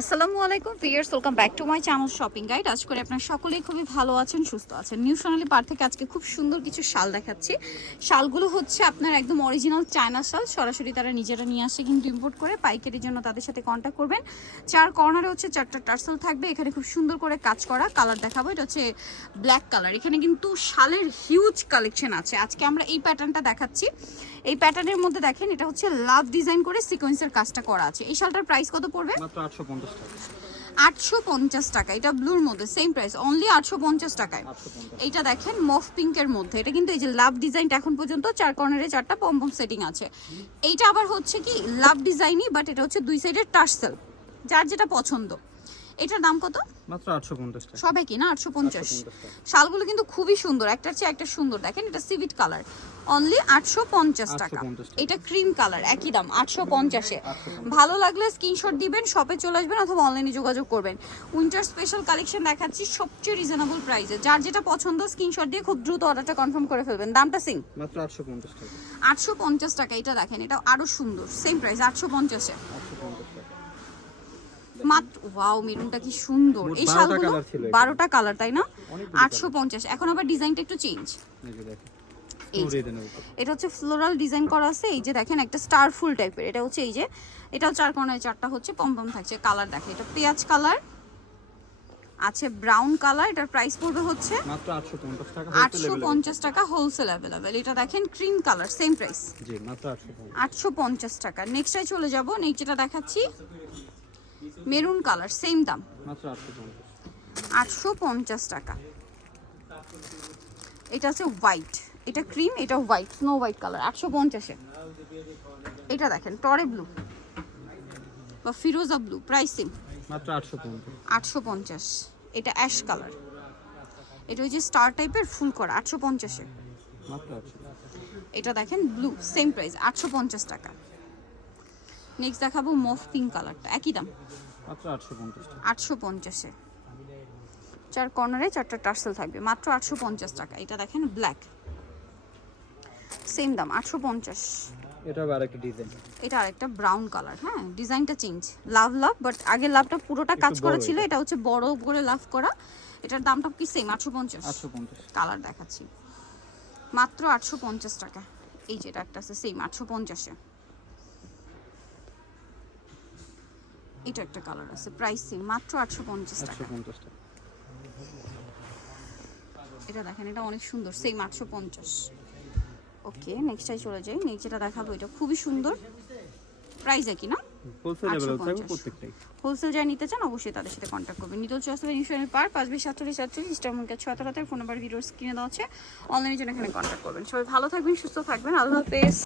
আসসালামু আলাইকুম viewers welcome back to my channel shopping guide. আজ করে আপনার সকলেই খুবই ভালো আছেন, সুস্থ আছেন। নিউ সোনালি পার থেকে আজকে খুব সুন্দর কিছু শাল দেখাচ্ছি। শালগুলো হচ্ছে আপনার একদম অরিজিনাল চায়না শাল। সরাসরি তারা নিজেরা নিয়ে আসে, কিন্তু ইম্পোর্ট করে পাইকারির জন্য তাদের সাথে কন্ট্যাক্ট করবেন। চার কর্নারে হচ্ছে চারটা টার্সেল থাকবে, এখানে খুব সুন্দর করে কাজ করা কালার দেখাবো। এটা হচ্ছে ব্ল্যাক কালার এখানে কিন্তু শালের হিউজ কালেকশন আছে। আজকে আমরা এই প্যাটার্নটা দেখাচ্ছি। এই প্যাটার্নের মধ্যে দেখেন, এটা হচ্ছে লাভ ডিজাইন করে সিকোয়েন্সের কাজটা করা আছে। এই শালটার প্রাইস কত পড়বে? আটশো আটশো পঞ্চাশ টাকা এটা ব্লুর মধ্যে সেম প্রাইস অনলি আটশো পঞ্চাশ টাকায়। এটা এইটা দেখেন মফ পিঙ্কের মধ্যে এটা কিন্তু এই যে লাভ ডিজাইনটা এখন পর্যন্ত চার কর্নারে চারটা পম্পম সেটিং আছে। এইটা আবার হচ্ছে কি লাভ ডিজাইনই বাট এটা হচ্ছে দুই সাইডের টার্সেল যার যেটা পছন্দ। এটার দাম কত? মাত্র আটশো পঞ্চাশ টাকা। সবে কি না? আটশো পঞ্চাশ। 850 টাকা। শালগুলো কিন্তু খুবই সুন্দর একটার চেয়ে একটা সুন্দর। দেখেন এটা সিভিট কালার অনলি আটশো পঞ্চাশ টাকা। 850 টাকা। এটা ক্রিম কালার একই দাম আটশো পঞ্চাশে। ভালো লাগলে স্ক্রিনশট দিবেন শপে চলে আসবেন অথবা অনলাইনে যোগাযোগ করবেন। উইন্টার স্পেশাল কালেকশন দেখাচ্ছি সবচেয়ে রিজনেবল প্রাইসে যার যেটা পছন্দ স্ক্রিনশট দিয়ে খুব দ্রুত অর্ডারটা কনফার্ম করে ফেলবেন। দামটা সিং মাত্র আটশো পঞ্চাশ টাকা। আটশো পঞ্চাশ টাকা এটা দেখেন এটা আরও সুন্দর। সেম প্রাইস আটশো পঞ্চাশে। আটশো পঞ্চাশ টাকা মাত্র ওয়াও মেরুনটা কি সুন্দর। এই 12টা শালগুলো। বারোটা কালার তাই না? আটশো পঞ্চাশ। এখন আবার ডিজাইনটা একটু চেঞ্জ। এটা হচ্ছে ফ্লোরাল ডিজাইন করা আছে। এই যে দেখেন একটা স্টার ফুল টাইপের এটা হচ্ছে এই যে এটাও চার কোণায় চারটা হচ্ছে পম্পম থাকছে কালার দেখে এটা পেঁয়াজ কালার আছে ব্রাউন কালার এটার প্রাইস পড়বে হচ্ছে আটশো পঞ্চাশ টাকা আটশো পঞ্চাশ টাকা হোলসেল অ্যাভেলেবেল এটা দেখেন ক্রিম কালার সেম প্রাইস আটশো পঞ্চাশ। টাকা। নেক্সটাই চলে যাব। নেক্সট যেটা দেখাচ্ছি মেরুন কালার সেম দাম। আটশো পঞ্চাশ। টাকা। এটা আছে হোয়াইট এটা ক্রিম এটা হোয়াইট স্নো হোয়াইট কালার আটশো পঞ্চাশে। এটা দেখেন টরে ব্লু বা ফিরোজা ব্লু প্রাইসিং মাত্র আটশো পঞ্চাশ। এটা অ্যাশ কালার এটা ওই যে স্টার টাইপের ফুল করা আটশো পঞ্চাশে। এটা দেখেন ব্লু সেম প্রাইস আটশো পঞ্চাশ টাকা। নেক্সট দেখাবো মফ পিঙ্ক কালারটা একই দাম। আটশো পঞ্চাশ চার কর্নারে চারটা টার্সেল থাকবে। মাত্র আটশো পঞ্চাশ টাকা। এটা দেখেন ব্ল্যাক। সেম দাম আটশো পঞ্চাশ। এটা আবার একটা ডিজাইন। এটা আরেকটা ব্রাউন কালার হ্যাঁ? ডিজাইনটা চেঞ্জ। লাভ লাভ বাট আগের লাভটা পুরোটা কাজ করা ছিল। এটা হচ্ছে বড় করে লাভ করা। এটার দামটা কি সেম আটশো পঞ্চাশ? আটশো পঞ্চাশ। কালার দেখাচ্ছি। মাত্র আটশো পঞ্চাশ টাকা। এই যেটা একটা আছে সেম আটশো পঞ্চাশে। এটা একটা কালার আছে প্রাইস সেম মাত্র আটশো পঞ্চাশ টাকা। এটা দেখেন এটা অনেক সুন্দর সেম আটশো পঞ্চাশ। ওকে নেক্সটটাই চলে যাই নেক্সট যেটা দেখাবো এটা খুবই সুন্দর। প্রাইস একই না? হোলসেল 850 যারা নিতে চান অবশ্যই তাদের সাথে কন্ট্যাক্ট করবেন। নিতল চুয়াত্তর ইনশুরেন্স পার পাঁচ বিশ সাতচল্লিশ সাতচল্লিশ ইস্টারমন কাছে ছয় ফোন নাম্বার ভিডিওর স্ক্রিনে দেওয়া আছে। অনলাইনে জন্য এখানে কন্ট্যাক্ট করবেন। সবাই ভালো থাকবেন সুস্থ থাকবেন। আল্লাহ হাফেজ।